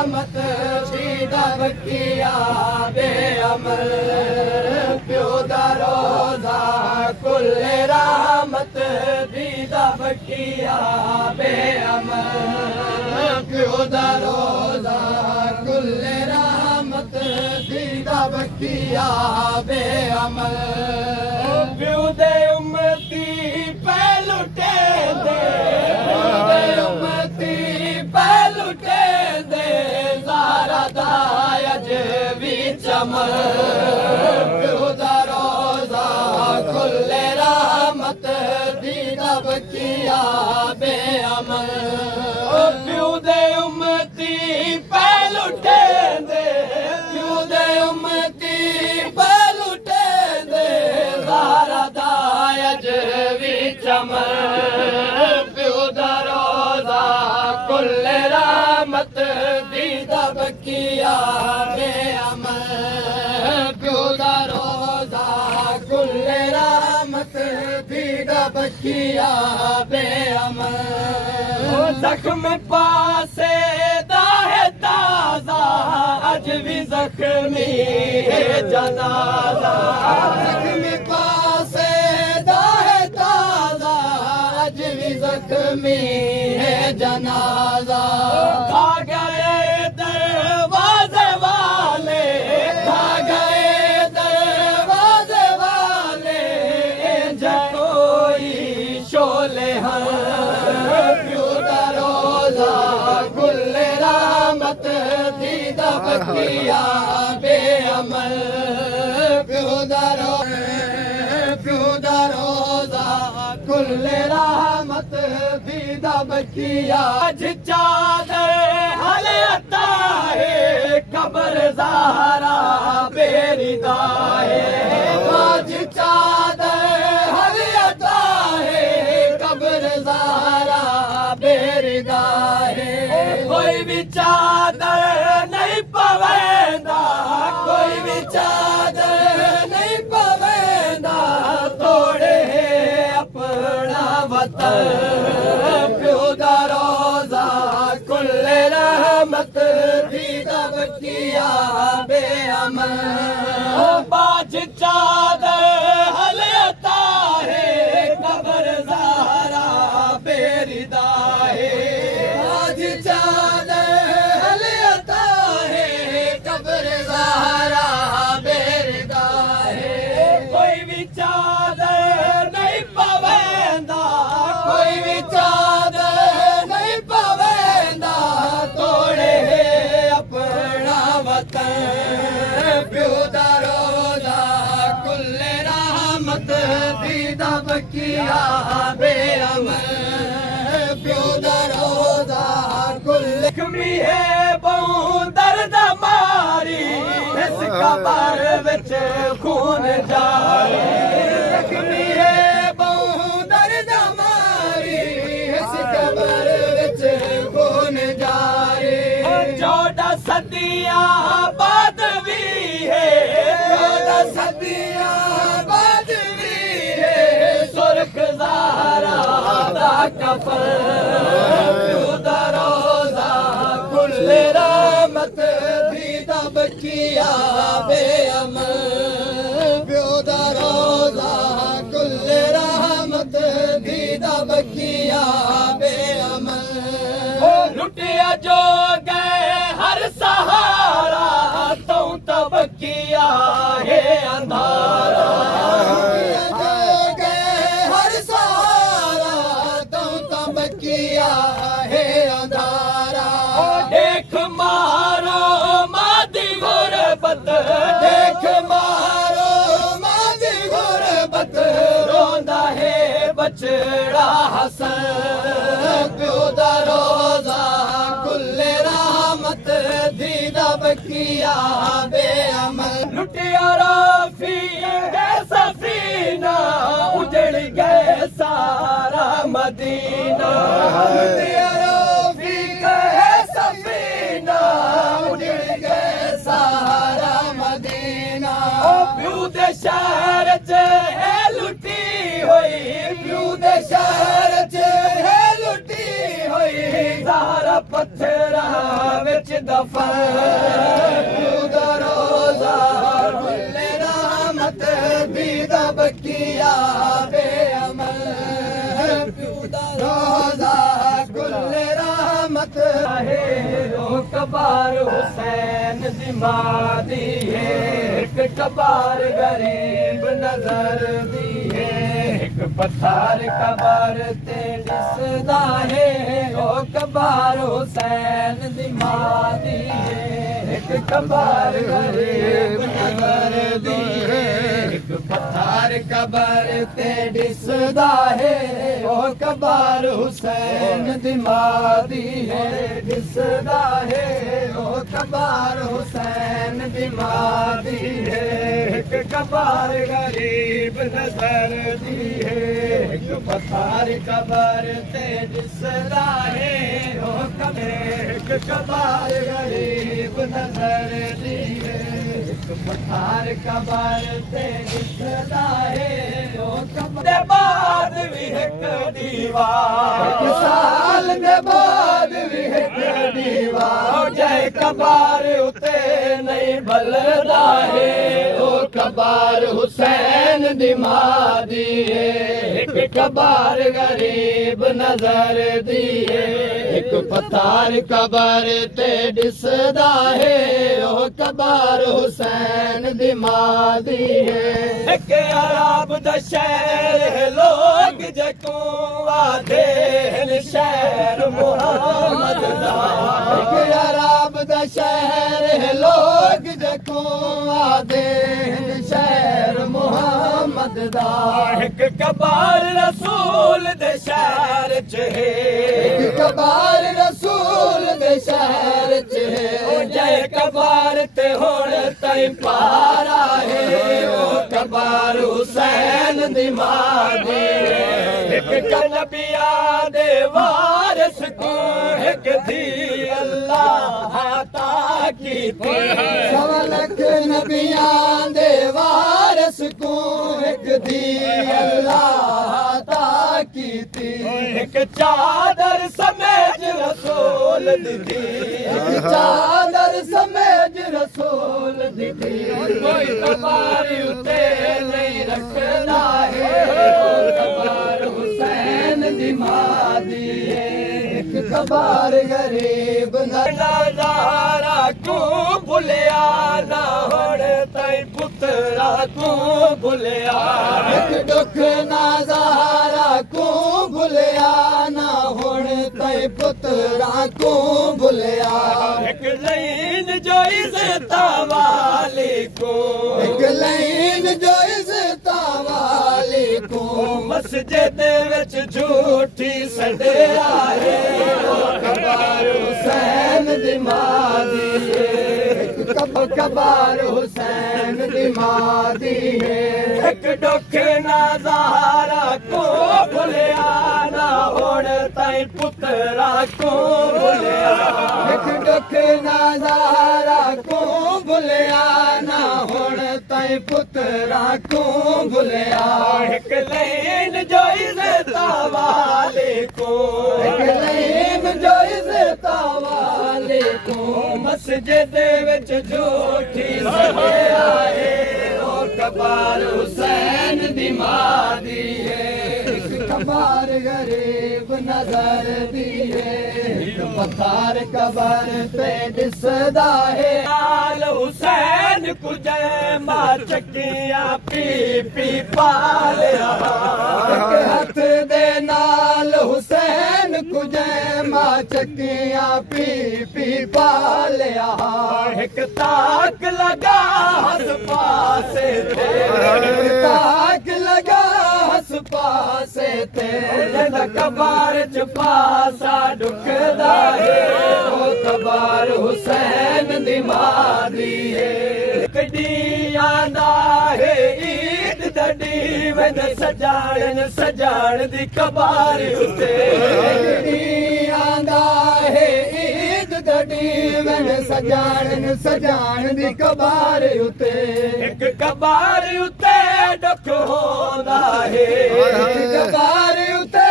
मत दीदा बकिया बेअमल प्यो दा रोज़ा कुल्ले रहमत दीदा बकिया बेअमल प्यो दा रोज़ा कुल्ले रहमत दीदा बकिया बेअमल प्यो दे उम्मती पहलुटे दे उम्मती पहलुटे चमल प्यो दा रोज़ा कुल्ले रहमत दीदा बकिया बेअमल प्यो दे उम्मती पहलुटे दे प्यो दे उम्मती पहलुटे दे ज़ारा दा अज वी चमल प्यो दा रोज़ा कुल्ले रहमत दीदा बकिया बेअमल प्यो दा रोज़ा कुल्ले रहमत दीदा बकिया बेअमल ज़ख्म पासे दा है ताज़ा अज भी ज़ख्मी है जनाज़ा ज़ख्म पासे दा है ताज़ा अज भी ज़ख्मी है जनाज़ा खा गए दरवाज़े वाले खा गए दरवाज़े वाले कोई शोले हैं प्यो दा रोज़ा कुल्ले रहमत दीदा बकिया बेअमल प्यो दा रोज़ा कुल्ले रहमत दीदा बकिया अज चादर हले अता है कबर ज़ाहरा बेरिदा है आज चादर हले अता है कबर ज़ाहरा बेरिदा है कोई भी चादर नहीं पवेंदा कोई भी चादर नहीं पवेंदा तोड़े अपना वतन प्यो दा रोज़ा कुल्ले रहमत दीदा बकिया बेअमल बाज चादर हले अता है कबर ज़ाहरा बेरिदा है बाज चादर हले अता है कबर ज़ाहरा बेरिदा है कोई भी चादर नहीं पवेंदा कोई भी चादर नहीं पवेंदा तोड़े अपना वतन प्यो दा रोज़ा कुल्ले रहमत दीदा बकिया बेअमल प्यो दा रोज़ा कुल्ले ज़ख्मी है बहु दर्द मारी इस कबर विच खून जारी ज़ख्मी है बहु दर्द मारी इस कबर विच खून जारी 14 सदियां बाद भी है 14 सदियां बाद भी है सुर्ख ज़ाहरा दा कफन प्यो दा रोज़ा कुल्ले रहमत दीदा बकिया बेअमल प्यो दा रोज़ा कुल्ले रहमत दीदा बकिया बेअमल लुटिया जो गए हर सहारा तो बकिया है अंधारा जो गए हर सहारा तो बकिया है अंधारा देख मारो मादी गुरबत देख मारो मादी गुरबत रोंदा है बचड़ा हसन प्यो दा रोज़ा कुल्ले रहमत दीदा बकिया बेअमल लुटिया राफी है सफीना उजड़ गए सारा मदीना लुटिया राफी है सफीना उजड़ गए सारा मदीना प्यो दे शहर च है लुटी हुई प्यो दे शहर च है लुटी हुई ज़ाहरा पत्थरा विच दफन प्यू दा रोज़ा कुल्ले रहमत दीदा बकिया बेअमल प्यू दा रोज़ा कुल्ले रहमत है ओ कबार हुसैन दी मां दी है एक कबार गरीब नजर दी है एक पत्थर कबर ते दिसदा है ओ कबार हुसैन दी मां दी है एक कबार गरीब नजर दी है एक पत्थर कबर ते दिसदा है ओ कबार हुसैन दी मां दी है दिसदा है ओ कबार हुसैन दी मां दी है एक कबार गरीब नजर दी है एक पत्थर कबर ते दिसदा है ओ एक कबार गरीब नजर दी है एक पत्थर कबर ते दिसदा है ओ कबर दे बाद भी एक दीवार साल दे बाद भी एक दीवार जय कबार उते नहीं बलदा है ओ कबार हुसैन दी मां दी है एक कबार गरीब नजर दी है एक पत्थर कबर ते दिसदा है ओ कबार हुसैन दी मां दी है एक अरब दा शहर लोग जको आदे शहर मुहम्मद दा एक अरब दा शहर लोग जको आदे शहर मुहम्मद दा एक कबार रसूल दे शहर च है एक कबार रसूल दे शहर च है ओ जय कबार ते हुण तई पारा है ओ कबार हुसैन दी मां दी है एक नबिया दे वारिस को एक धी अल्लाह अता कीती सवा लख नबियां दे वारिस को एक धी अल्लाह अता कीती एक चादर समेज रसूल दी एक चादर समेज रसूल दी कोई कबार उते नहीं रखदा है कबार हुसैन दी मां दी है एक कबार गरीब नज़ारा को भुलिया ना होण तई पुत्रा को भुलिया एक दुख नज़ारा को भुलिया ना होण तई पुत्रा को भुलिया एक लाइन जो इज़्ज़त वाली को एक लाइन जो इज़्ज़त वाली को मस्जिद विच झूठी सड़िया है ओ कबार हुसैन दी मां दी है कबार हुसैन दी मां दी है एक दुख नज़ारा को भुलिया ना होण तई पुत्रा को भुलिया एक दुख नज़ारा को भुलिया ना होण तई पुत्रा को भुलिया एक लाइन जो इज़्ज़त वाले को एक लाइन जो इज़्ज़त वाले को मस्जिद विच झूठी सड़िया है ओ कबार हुसैन दी मां दी है एक कबार गरीब नजर दी है एक पत्थर कबर ते दिसदा है आल हुसैन को जय मां चकिया पी पी पालिया एक हथ दे नाल हुसैन को जय मां चकिया पी पी पालिया एक ताक लगा हस पासे थे ताक लगा हस पासे थे कबार च पासा दुखदा है ओ कबार हुसैन दी मां दी है कदी आंदा है ईद दडी वन सजाण दी कबार उते कदी आंदा है ईद दडी वन सजाण दी कबार उते एक कबार उते दुख होंदा है कबार उते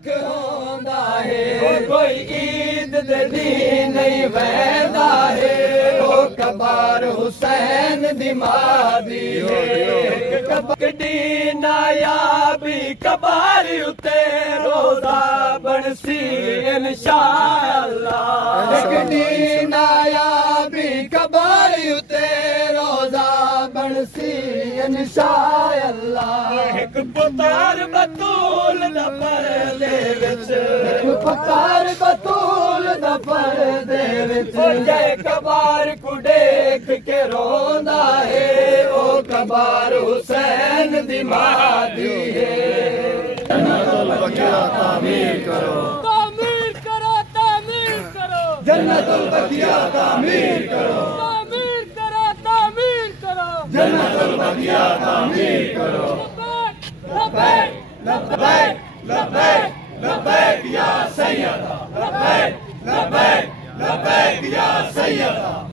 दुख होंदा है कोई ईद दे दिन नहीं वहदा है ओ कबार हुसैन दी मादी है कबकड़ी नायाबी कबार उते रोजा बनसी इंशाअल्लाह कबकड़ी नायाबी कबार उते रोजा बनसी इंशाअल्लाह एक पुकार बतूल दा परदे विच पुकार बतूल दा परदे विच जय कबार को देख के रोंदा है ओ कबार हुसैन दी मादी है जन्नतुल बकिया तामीर करो तामीर करो तामीर करो जन्नतुल बकिया तामीर करो तामीर करो तामीर करो जन्नतुल बकिया तामीर करो लब्बैक लब्बैक लब्बैक लब्बैक या सैयदा लब्बैक लब्बैक लब्बैक या सैयदा।